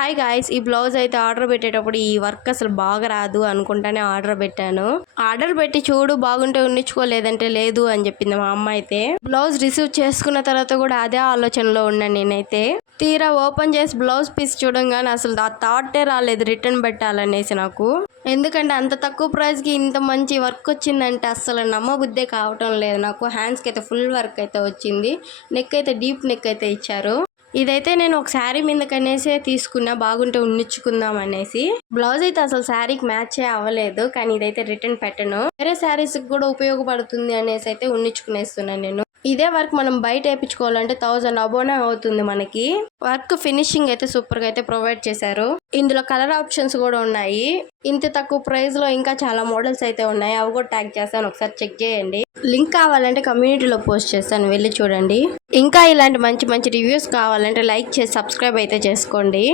Hi guys, ఈ blouse అయితే order పెట్టేటప్పుడు ఈ వర్క్ అసలు బాగా రాదు అనుకుంటానే ఆర్డర్ పెట్టాను. ఆర్డర్ పెట్టి చూడు బాగుంటే ఉన్నించుకోలేదంటే లేదు అని చెప్పింది మా అమ్మ అయితే. బ్లౌజ్ రిసీవ్ చేసుకున్న తర్వాత కూడా అదే ఆలోచనలో ఉన్నాను నేనైతే. తీరా ఓపెన్ చేసి బ్లౌజ్ పీస్ చూడంగానే అసలు ఆ థాటే రాలేదు రిటర్న్ పెట్టాలనేసి నాకు. ఎందుకంటే అంత తక్కువ ప్రైస్ కి ఇంత మంచి వర్క్ వచ్చిందంటే అసలు నమ్మబుద్దే కావటం లేదు నాకు. హ్యాండ్స్ కి అయితే ఫుల్ వర్క్ అయితే వచ్చింది. నెక్ అయితే డీప్ నెక్ అయితే ఇచ్చారు. ఇదైతే నేను ఒక శారీ మీదకనేసే తీసుకున్నా, బాగుంటే ఉన్నించుకుందాం అనేసి. బ్లౌజ్ అయితే అసలు శారీకి మ్యాచ్ అవ్వలేదు, కానీ ఇదైతే రిటర్న్ పెట్టను. వేరే శారీస్ కూడా ఉపయోగపడుతుంది అనేసి అయితే ఉన్నించుకునేస్తున్నాను నేను. ఇదే వర్క్ మనం బయట వేయించుకోవాలంటే 1000 అబోనే అవుతుంది మనకి. వర్క్ ఫినిషింగ్ అయితే సూపర్ గా అయితే ప్రొవైడ్ చేశారు. ఇందులో కలర్ ఆప్షన్స్ కూడా ఉన్నాయి. ఇంత తక్కువ ప్రైస్ లో ఇంకా చాలా మోడల్స్ అయితే ఉన్నాయి, అవి కూడా ట్యాగ్ చేస్తాను, ఒకసారి చెక్ చేయండి. లింక్ కావాలంటే కమ్యూనిటీలో పోస్ట్ చేస్తాను, వెళ్ళి చూడండి. ఇంకా ఇలాంటి మంచి మంచి రివ్యూస్ కావాలంటే లైక్ చేసి సబ్స్క్రైబ్ అయితే చేసుకోండి.